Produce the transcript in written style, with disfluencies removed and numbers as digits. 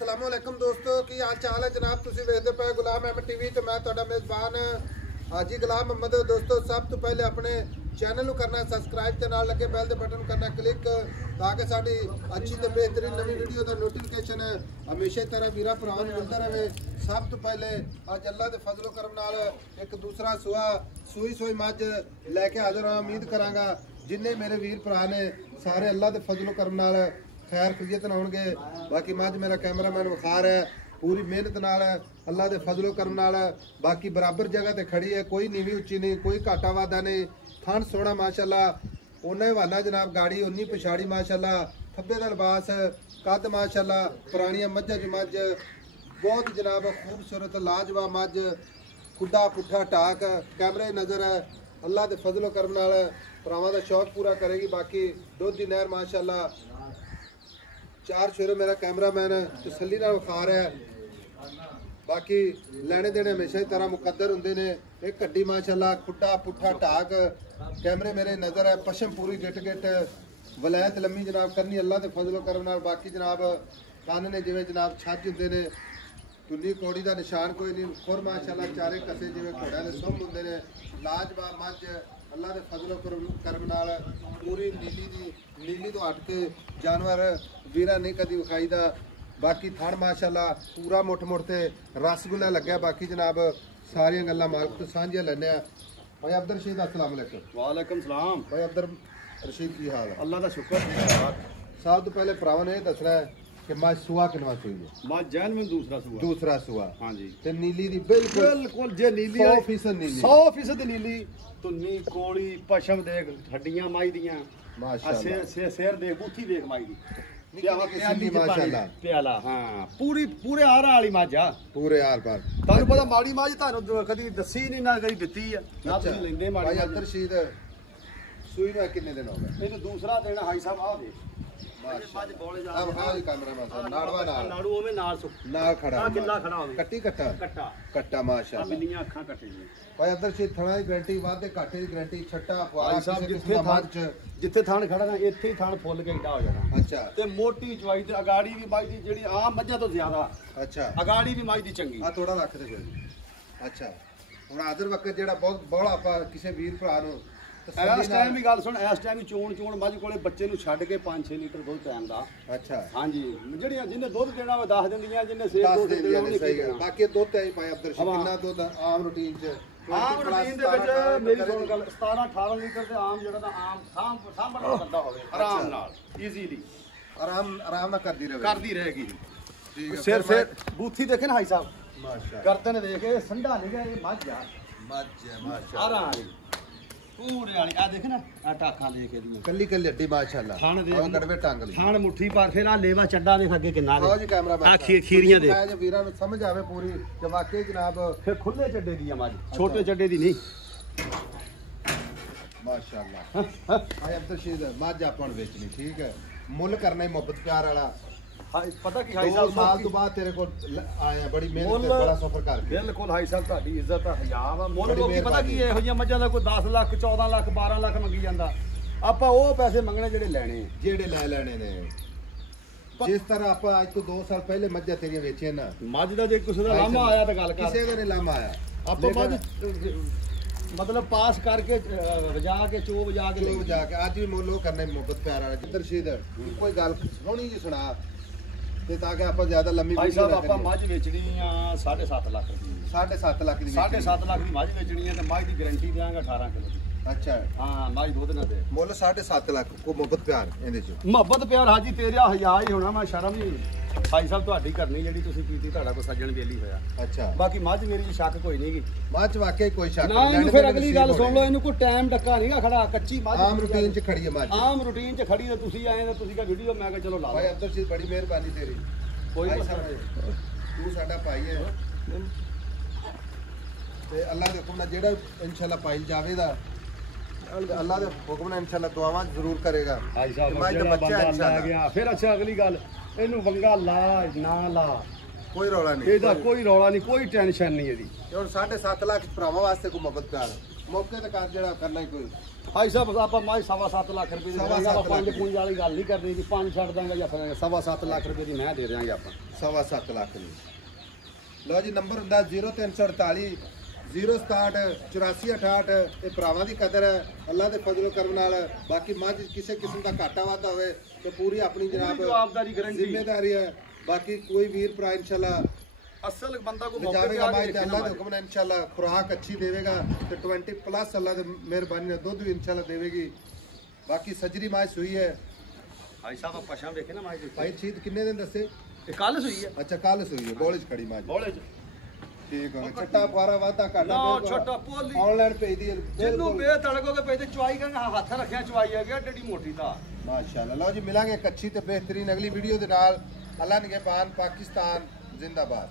अस्सलामुअलैकुम दोस्तों की हाल चाल है जनाब। तुसी वेखदे पे गुलाम अहमद टीवी ते मैं तुहाडा मेज़बान हाजी गुलाम मोहम्मद। दोस्तों सब तो पहले अपने चैनल को करना सब्सक्राइब ते नाल लगे बैल दे बटन करना क्लिक ताकि साडी अच्छी ते बेहतरीन नवी वीडियो दा नोटिफिकेशन हमेशा तरह वीरा भरावां नूं मिलदा रहे। सब तो पहले अज अल्लाह दे फजलो करम नाल एक दूसरा सूई मझ लैके हाज़र हां। उम्मीद करांगा जिन्ने मेरे वीर भरा ने सारे अल्लाह दे फजलो करम नाल खैर खरीत ना होंगे। बाकी मझ मेरा कैमरामैन विखा रहा है पूरी मेहनत नाल अल्लाह के फजलो करम नाल बाकी बराबर जगह ते खड़ी है, कोई नीवी उच्ची नहीं, कोई घाटा वादा नहीं। थन सोना माशाल्लाह उन्ना ही वाना जनाब, गाड़ी उन्नी पिछाड़ी माशाल्लाह, थब्बे का लिबास कद माशाल्लाह, पुरानिया मझा च मझ बहुत जनाब खूबसूरत लाजवाब मझ, खुडा पुठा टाक कैमरे नज़र है। अल्लाह के फजलो करम नाल भरावां दा शौक पूरा करेगी। बाकी दुध दी नहर माशाल्लाह चार शेरों मेरा कैमरामैन तसल्ली नाल विखा रहा है। बाकी लैने देने हमेशा ही तरह मुकद्दर होंदे ने। एक गड्डी माशाल्लाह खुडा पुठा ढाक कैमरे मेरे नज़र है, पशम पूरी गिट गिट वलैत लम्मी जनाब करनी अल्लाह के फजलो करम नाल। बाकी जनाब कन्न ने जिवें जनाब छज होंदे ने, टुन्नी कौड़ी का निशान कोई नहीं, खुर माशाल्लाह चारे कसे जिवें घोड़ियां दे सुम होंदे ने। लाजवाब मझ अल्लाह के फजलो करम नाल पूरी नीली तो हट के जानवर वीरा नहीं कदी विखाई दा। बाकी थण माशाल्लाह पूरा मुठ मुठ ते रसगुल्ला लग्या। बाकी जनाब सारियां गल्लां मालक तो सांझियां लैने। भाई अब्दुल रशीद अस्सलाम वालेकुम। वालेकुम सलाम। भाई अब्दुल रशीद की हाल है? अल्लाह का शुक्र। सब तो पहले भरावां ने दसना है कि मझ सुआ किनवा सूई है? मझ जैन में दूसरा सुआ। हाँ जी। ते नीली दी बिल्कुल जे नीली 100% नीली 100% नीली तुन्नी कोली पशम देख हड्डियां माई दियां माशाल्लाह, सिर देख बूथी देख माई दी माशाल्लाह प्याला। हाँ पूरे हार वाली मझ आ, पूरे हार पर। तुहानू पता माड़ी मझ तुहानू कदी दसी नहीं ना कदी दित्ती है ना तुसीं लैंदे माड़ी। भाई अब्दुल रशीद सूई में कितने दिन हो गए? इहनू दूसरा देना हाई साहब आ दे कट्टा माशाल्लाह। भाई अब्दुल रशीद थणा दी गारंटी वादे घाटे दी गारंटी छट्टा फुआरा जिथे थान खड़ा ना इत्थे ही थान फुल के इड्डा हो जाना। अच्छा ते मोटी चवाई ते अगाड़ी भी माई दी जेड़ी आम मझां तो ज्यादा। अच्छा अगाड़ी भी माई दी चंगी आ थोड़ा रख दे कोई। अच्छा हुण आदर वक्त जेड़ा बहुत बड़ा आपा किसी वीर भरा नु इस टाइम भी गल सुन, इस टाइम चोण मझ कोले बच्चे नूं छड्ड के 5-6 लीटर दुध टाइम दा। अच्छा हाँ जी, ਜਿਹੜੀਆਂ जिन्ने दुध देना वे 10 दिंदियां, जिन्ने सेब दुध देना नहीं सही है। बाकी दुध ते ही पाए अब्दुल रशीद कितना दुध आम रूटीन च दे विच मेरी सुन गल 17-18 लीटर ते आम जेड़ा दा आम सांभण करदा होवे आराम नाल इजीली आराम ना करदी रहेगी। सिर बूथी देखे ना भाई साहब माशाल्लाह, गर्दन देखे संडा नहीं गया ये मझ माशाल्लाह आराम पूरे वाली आ देख ना आ टाखां देख एदियां कल्ली हड्डी माशाल्लाह। थान देख गड़वे टांग ली थान मुट्ठी पर फिर आ लेवा चड्डा देख अगे किन्ना आओ जी कैमरा आ खीरियां देख जे वीरां नु समझ आवे पूरी जे वाकई जनाब फिर खुले चड्डे दी मझ, छोटे चड्डे दी नहीं माशाल्लाह। भाई अब्दुल रशीद मझ आपन बेचनी ठीक है, मुੱਲ करना ही मोहब्बत प्यार वाला। पता की हाई साल तो बाद तेरे को आया बड़ी मेहनत ते बड़ा सफर करके बिल्कुल हाई साहब ਤੁਹਾਡੀ ਇੱਜ਼ਤ ਆ ਹਯਾ ਵਾ। ਮੁੱਲ ਲੋਕੀ ਪਤਾ ਕੀ ਇਹੋ ਜਿਹੀਆਂ ਮੱਝਾਂ ਦਾ ਕੋਈ 10 ਲੱਖ 14 ਲੱਖ 12 ਲੱਖ ਮੰਗੀ ਜਾਂਦਾ, ਆਪਾਂ ਉਹ ਪੈਸੇ ਮੰਗਣੇ ਜਿਹੜੇ ਲੈਣੇ ਜਿਹੜੇ ਲੈ ਲੈਣੇ ਨੇ। ਜਿਸ ਤਰ੍ਹਾਂ ਆਪਾਂ ਅੱਜ ਤੋਂ 2 ਸਾਲ ਪਹਿਲੇ ਮੱਝਾਂ ਤੇਰੀਆਂ ਵੇਚੀਆਂ ਨਾ, ਮੱਝ ਦਾ ਜੇ ਕਿਸੇ ਦਾ ਲਾਮਾ ਆਇਆ ਤਾਂ ਗੱਲ ਕਰ, ਕਿਸੇ ਦਾ ਨਹੀਂ ਲਾਮਾ ਆਇਆ। ਆਪਾਂ ਮੱਝ मतलब पास करके वजा के चो वजा के आज भी मुੱਲ करने मोहब्बत प्यार वाला। अब्दुल रशीद कोई गल सोहनी जी सुना ते ताकि आप ज्यादा लंबी भाई साहब ਆਪਾਂ मझ ਵੇਚਣੀ ਆ 7.5 ਲੱਖ ਦੀ। 7.5 ਲੱਖ ਦੀ 7.5 ਲੱਖ ਦੀ ਮੱਝ ਵੇਚਣੀ ਹੈ ਤੇ ਮੱਝ ਦੀ ਗਾਰੰਟੀ ਦੇਵਾਂਗਾ 18 ਕਿਲੋ ਦੀ। अच्छा हाँ मझ दुध ना दे। मुੱਲ 7.5 ਲੱਖ को मोहब्बत प्यार ਇਹਦੇ ਚ ਮੁਹੱਬਤ ਪਿਆਰ ਹਾਜੀ ਤੇਰਾ ਹਯਾ ਹੀ ਹੋਣਾ। ਮੈਂ ਸ਼ਰਮ ਨਹੀਂ ਭਾਈ ਸਾਹਿਬ ਤੁਹਾਡੀ ਕਰਨੀ ਜਿਹੜੀ ਤੁਸੀਂ ਕੀਤੀ, ਤੁਹਾਡਾ ਕੋਈ ਸੱਜਣ ਬੇਲੀ ਹੋਇਆ। ਅੱਛਾ ਬਾਕੀ ਮੱਝ ਮੇਰੀ ਚ ਸ਼ੱਕ ਕੋਈ ਨਹੀਂਗੀ। ਮੱਝ ਵਾਕਈ ਕੋਈ ਸ਼ੱਕ ਨਹੀਂ। ਇਹਨੂੰ ਫਿਰ ਅਗਲੀ ਗੱਲ ਸੁਣ ਲਓ, ਇਹਨੂੰ ਕੋਈ ਟਾਈਮ ਡੱਕਾ ਨਹੀਂਗਾ ਖੜਾ, ਕੱਚੀ ਮੱਝ ਆਮ ਰੂਟੀਨ ਚ ਖੜੀ ਹੈ ਮੱਝ, ਆਮ ਰੂਟੀਨ ਚ ਖੜੀ ਹੈ। ਤੁਸੀਂ ਆਏ ਤਾਂ ਤੁਸੀਂ ਕਾ ਵੀਡੀਓ ਮੈਂ ਕਿਹਾ ਚਲੋ ਲਾ ਲਓ। ਭਾਈ ਅਬਦੁਲ ਰਸ਼ੀਦ ਬੜੀ ਮਿਹਰਬਾਨੀ ਤੇਰੀ। ਕੋਈ ਤੂੰ ਸਾਡਾ ਭਾਈ ਹੈ ਤੇ ਅੱਲਾਹ ਦੇ ਹੁਕਮ ਨਾਲ ਜਿਹੜਾ ਇੰਸ਼ਾਅੱਲਾ ਪਾਈ ਜਾਵੇਗਾ, अल्लाह के हुक्म ने इंशाल्लाह दुआवां जरूर करेगा। भाई साहब बच्चा इंशाल्लाह गया फिर। अच्छा अगली गल इनू वंगा ला ना ला कोई रौला नहीं, ਇਹਦਾ ਕੋਈ ਰੌਲਾ ਨਹੀਂ, ਕੋਈ ਟੈਨਸ਼ਨ ਨਹੀਂ ਇਹਦੀ। और 7.5 लाख भरावां वास्ते को मोहब्बत प्यार ਮੌਕੇ ਤੇ ਕਰ ਜਿਹੜਾ ਕਰਨਾ ਹੀ ਕੋਈ ਭਾਈ ਸਾਹਿਬ ਆਪਾਂ ਮਾਝ 7.5 ਲੱਖ ਰੁਪਏ ਦੀ ਸਵਾ ਦੇਵਾਂਗੇ, ਸੱਤ ਆਪਾਂ 5 ਲੱਖ ਪੂੰਜ ਵਾਲੀ ਗੱਲ ਨਹੀਂ ਕਰਨੀ ਕਿ 5 ਛੱਡ ਦਾਂਗੇ ਜਾਂ ਫਿਰ 7.5 ਲੱਖ ਰੁਪਏ ਦੀ ਮੈਂ ਦੇ ਦਿਆਂਗੇ ਆਪਾਂ 7.5 ਲੱਖ ਦੀ। ਲਓ ਜੀ ਨੰਬਰ ਹੁੰਦਾ 0348 067 8468। ਇਹ ਭਰਾਵਾਂ ਦੀ ਕਦਰ ਹੈ ਅੱਲਾ ਦੇ ਫਜ਼ਲ ਕਰਮ ਨਾਲ। ਬਾਕੀ ਮੱਝ ਕਿਸੇ ਕਿਸਮ ਦਾ ਘਾਟਾ ਵਾਧਾ ਹੋਵੇ ਤੇ ਪੂਰੀ ਆਪਣੀ ਜਨਾਬ ਜਵਾਬਦਾਰੀ ਗਰੰਟੀ ਜ਼ਿੰਮੇਦਾਰੀ ਹੈ। ਬਾਕੀ ਕੋਈ ਵੀਰ ਭਰਾ ਇਨਸ਼ਾਅੱਲਾ ਅਸਲ ਬੰਦਾ ਕੋ ਮੌਕੇ ਤੇ ਜਾਵੇਗਾ ਆ ਮਾਝ ਕੇ ਤੇ ਅੱਲਾ ਦੇ ਹੁਕਮ ਨਾਲ ਇਨਸ਼ਾਅੱਲਾ ਖੁਰਾਕ ਅੱਛੀ ਦੇਵੇਗਾ ਤੇ 20+ ਅੱਲਾ ਦੇ ਮਿਹਰਬਾਨੀ ਨਾਲ ਦੁੱਧ ਵੀ ਇਨਸ਼ਾਅੱਲਾ ਦੇਵੇਗੀ। ਬਾਕੀ ਸਜਰੀ ਮਾਝ ਸੂਈ ਹੈ ਭਾਈ ਸਾਹਿਬ ਪਛਾਣ ਵੇਖੇ ਨਾ ਮਾਝ ਦੀ ਭਾਈ ਛੀਤ ਕਿੰਨੇ ਦਿਨ ਦੱਸੇ? ਇਹ ਕੱਲ ਸੂਈ ਹੈ ਅੱਛਾ ਕੱਲ ਸੂਈ ਹੈ ਬੋਲੇ ਚ ਖੜੀ ਮਾਝ ਬੋਲੇ ਚ ਠੀਕ ਹੈ ਛੱਟਾ ਫਾਰਾ ਵਾਧਾ ਘਾਟਾ ਨਾ ਛੋਟਾ ਪੋਲੀ ਆਨਲਾਈਨ ਭੇਜਦੀ ਹੈ ਜਿੰਨੂੰ ਬੇਤੜਕੋਗੇ ਪੈਦੇ ਚੁਆਈ ਕਰਨਾ ਹੱਥ ਰੱਖਿਆ ਚੁਆਈ ਆ ਗਿਆ ਡੇਡੀ ਮੋਟੀ ਦਾ ਮਾਸ਼ਾਅੱਲਾ। ਲਓ ਜੀ ਮਿਲਾਂਗੇ ਇੱਕ ਅੱਛੀ ਤੇ ਬਿਹਤਰੀਨ ਅਗਲੀ ਵੀਡੀਓ ਦੇ ਨਾਲ। ਅੱਲਾ ਨਿਗਹਿਬਾਨ। ਪਾਕਿਸਤਾਨ ਜ਼ਿੰਦਾਬਾਦ।